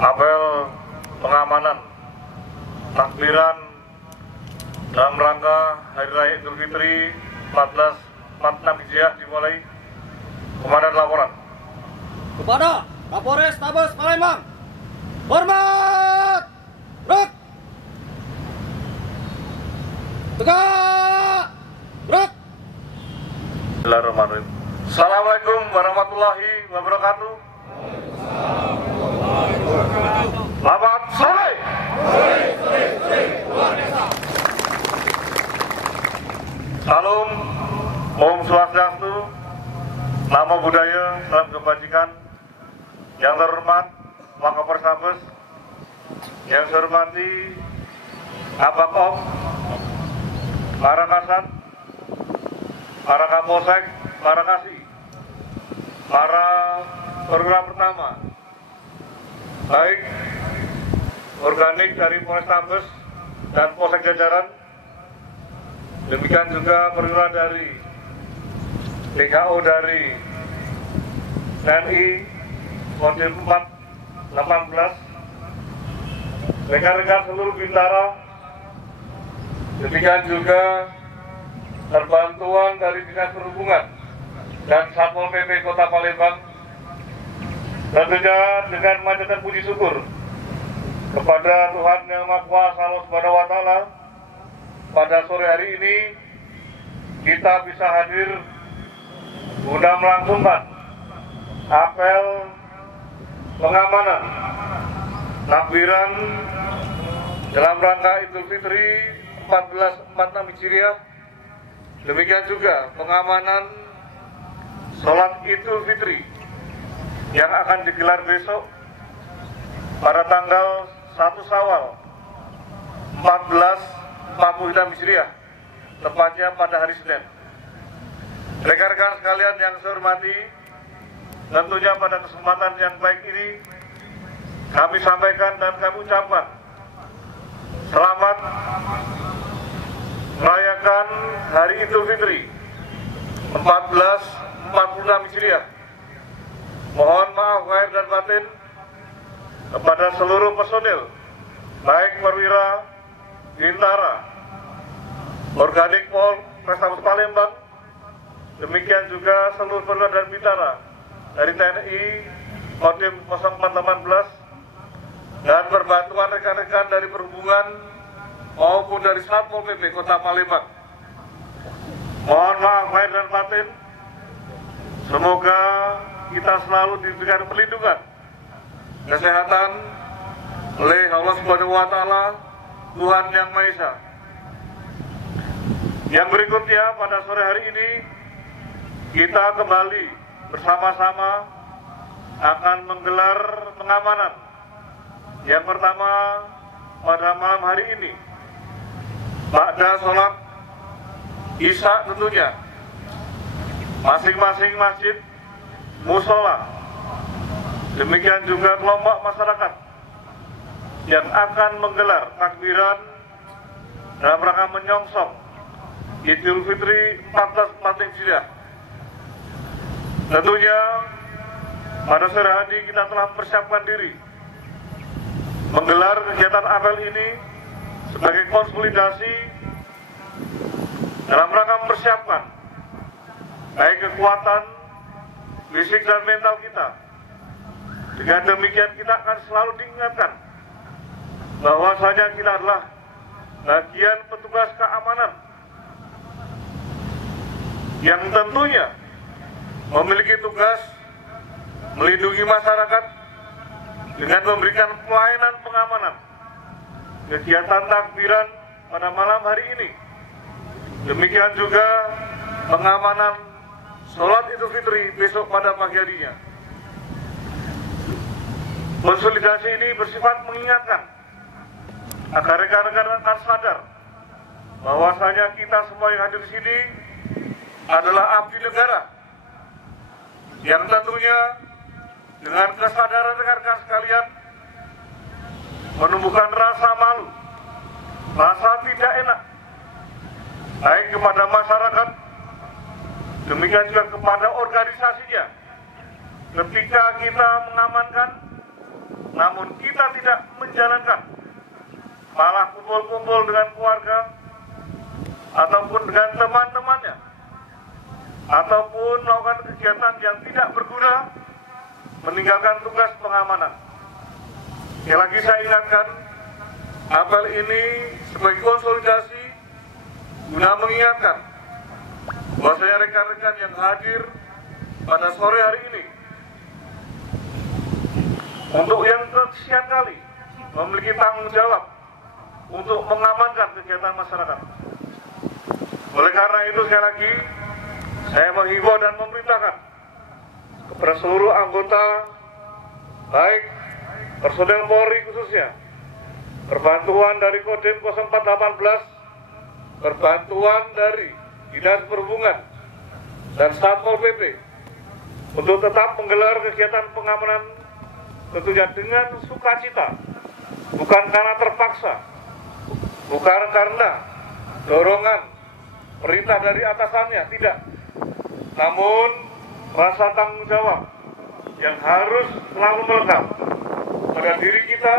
apel pengamanan takbiran dalam rangka Hari Raya Idul Fitri 1446 Hijriah dimulai. Komandan laporan. Kepada Kapolres Tabes Palembang. Hormat. Gerak. Tegak. Gerak. Bismillahirrahmanirrahim. Assalamualaikum warahmatullahi wabarakatuh. Selamat sore. Salam, Om Swastiastu, Namo Buddhaya, salam kebajikan. Yang terhormat Wakapolres Tabes, yang saya hormati Kabak-Om, para Kasat, para Kapolsek, para Kasih, para perwira pertama, baik organik dari Polres Tabes dan Polsek jajaran, demikian juga perwira dari TKO dari TNI Kodim 418, rekan-rekan seluruh Bintara, demikian juga terbantuan dari Dinas Perhubungan dan Satpol PP Kota Palembang. Tentunya dengan manjatkan puji syukur kepada Tuhan Yang Maha Kuasa Allah Subhanahu wa Ta'ala, pada sore hari ini kita bisa hadir guna melangsungkan apel pengamanan takbiran dalam rangka Idul Fitri 1446 Hijriah. Demikian juga pengamanan sholat Idul Fitri yang akan digelar besok pada tanggal 1 Syawal 1446 Hijriah, tepatnya pada hari Senin. Rekan-rekan sekalian yang saya hormati, tentunya pada kesempatan yang baik ini kami sampaikan dan kami ucapkan selamat merayakan Hari Idul Fitri 1446 Hijriah. Mohon maaf lahir dan batin kepada seluruh personil, baik perwira, Bintara, organik Polres Tabes Palembang, demikian juga seluruh perwira dan Bintara dari TNI Kodim 0418 dan perbantuan rekan-rekan dari perhubungan maupun dari Satpol PP Kota Palembang. Mohon maaf lahir dan batin. Semoga kita selalu diberikan perlindungan, kesehatan oleh Allah Subhanahu wa Ta'ala, Tuhan Yang Maha Esa. Yang berikutnya, pada sore hari ini kita kembali bersama-sama akan menggelar pengamanan. Yang pertama, pada malam hari ini ba'da sholat Isya, tentunya masing-masing masjid, musola, demikian juga kelompok masyarakat yang akan menggelar takbiran dalam rangka menyongsong Idul Fitri 1446 Hijriah. Tentunya pada sore hari kita telah mempersiapkan diri menggelar kegiatan apel ini sebagai konsolidasi dalam rangka mempersiapkan baik kekuatan fisik dan mental kita. Dengan demikian kita akan selalu diingatkan bahwasanya kita adalah bagian petugas keamanan yang tentunya memiliki tugas melindungi masyarakat dengan memberikan pelayanan pengamanan kegiatan takbiran pada malam hari ini. Demikian juga pengamanan sholat Idul Fitri besok pada pagi harinya. Konsolidasi ini bersifat mengingatkan agar rekan-rekan sadar bahwasanya kita semua yang hadir di sini adalah abdi negara, yang tentunya dengan kesadaran rekan-rekan sekalian menumbuhkan rasa malu, rasa tidak enak, baik kepada masyarakat, demikian juga kepada organisasinya, ketika kita mengamankan namun kita tidak menjalankan, malah kumpul-kumpul dengan keluarga ataupun dengan teman-temannya, ataupun melakukan kegiatan yang tidak berguna, meninggalkan tugas pengamanan. Sekali lagi saya ingatkan, apel ini sebagai konsolidasi guna mengingatkan bahwasanya rekan-rekan yang hadir pada sore hari ini untuk yang kesekian kali memiliki tanggung jawab untuk mengamankan kegiatan masyarakat. Oleh karena itu sekali lagi saya menghimbau dan memerintahkan kepada seluruh anggota, baik personel Polri khususnya, perbantuan dari Kodim 0418, perbantuan dari Dinas Perhubungan dan Satpol PP untuk tetap menggelar kegiatan pengamanan tentunya dengan sukacita, bukan karena terpaksa, bukan karena dorongan perintah dari atasannya, tidak, namun rasa tanggung jawab yang harus selalu melekat pada diri kita,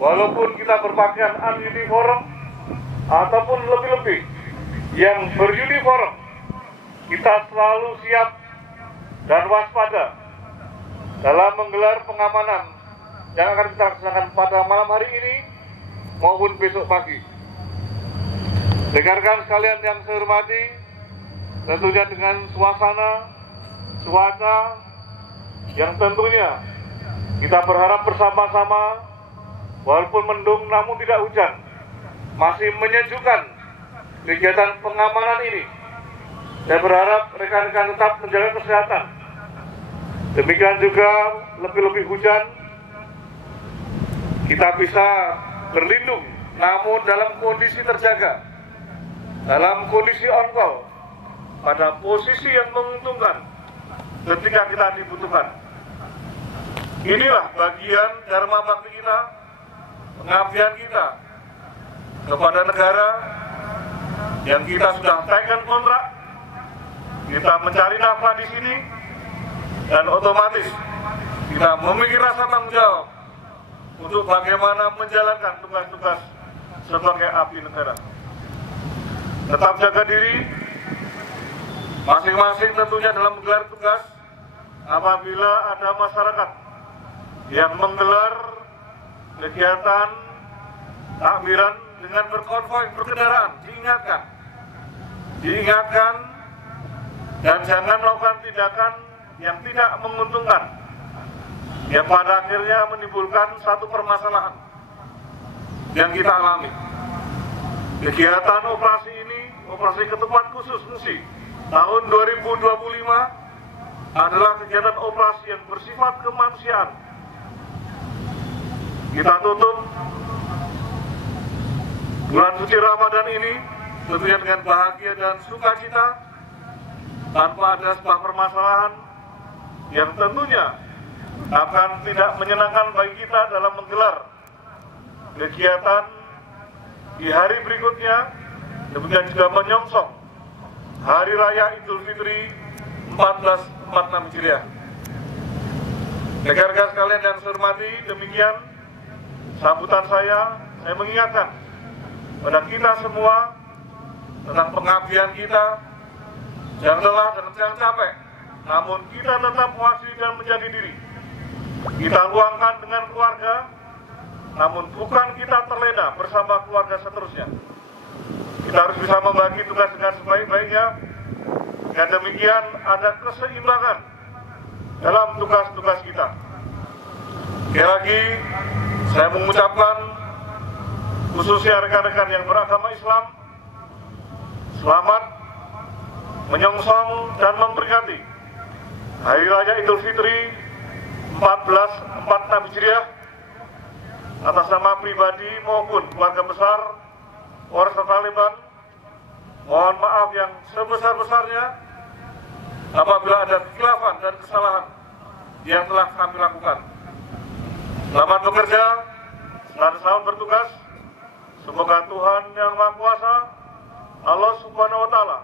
walaupun kita berpakaian ununiform ataupun lebih-lebih yang beruniform, kita selalu siap dan waspada dalam menggelar pengamanan yang akan kita laksanakan pada malam hari ini maupun besok pagi. Rekan-rekan sekalian yang saya hormati, tentunya dengan suasana, cuaca yang tentunya kita berharap bersama-sama, walaupun mendung namun tidak hujan, masih menyejukkan kegiatan pengamanan ini. Saya berharap rekan-rekan tetap menjaga kesehatan. Demikian juga lebih-lebih hujan, kita bisa berlindung namun dalam kondisi terjaga, dalam kondisi on call, pada posisi yang menguntungkan ketika kita dibutuhkan. Inilah bagian dharma bakti kita, pengabdian kita kepada negara yang kita sudah tekan kontrak. Kita mencari nafkah di sini dan otomatis kita memiliki rasa tanggung jawab untuk bagaimana menjalankan tugas-tugas sebagai abdi negara. Tetap jaga diri masing-masing tentunya dalam menggelar tugas. Apabila ada masyarakat yang menggelar kegiatan takbiran dengan berkonvoi berkendaraan, diingatkan dan jangan melakukan tindakan yang tidak menguntungkan, yang pada akhirnya menimbulkan satu permasalahan yang kita alami. Kegiatan operasi ini, operasi ketupat khusus Musi tahun 2025 adalah kegiatan operasi yang bersifat kemanusiaan. Kita tutup bulan suci Ramadan ini tentunya dengan bahagia dan sukacita, tanpa ada sebuah permasalahan yang tentunya akan tidak menyenangkan bagi kita dalam menggelar kegiatan di hari berikutnya. Demikian juga menyongsong Hari Raya Idul Fitri 1446 Hijriah. Rekan-rekan sekalian yang saya hormati, demikian sambutan saya mengingatkan pada kita semua tentang pengabdian kita. Jangan lelah dan jangan capek, namun kita tetap mewakili dan menjaga diri. Kita luangkan dengan keluarga, namun bukan kita terlena bersama keluarga seterusnya. Kita harus bisa membagi tugas dengan sebaik-baiknya, dan demikian ada keseimbangan dalam tugas-tugas kita. Sekali lagi, saya mengucapkan khususnya rekan-rekan yang beragama Islam, selamat menyongsong dan memperingati Hari Raya Idul Fitri 1446 Hijriah atas nama pribadi maupun keluarga besar Polres Taliban. Mohon maaf yang sebesar-besarnya apabila ada kekhilafan dan kesalahan yang telah kami lakukan. Selamat bekerja, selamat bertugas. Semoga Tuhan Yang Maha Kuasa, Allah Subhanahu wa Ta'ala,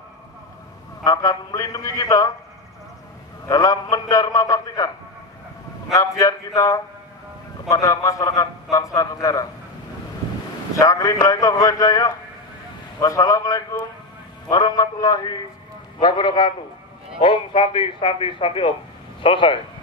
akan melindungi kita dalam mendarma baktikan pengabdian kita kepada masyarakat bangsa negara. Saya akhiri Hidayah. Wassalamualaikum warahmatullahi wabarakatuh. Om Santi Santi Santi Om. Selesai.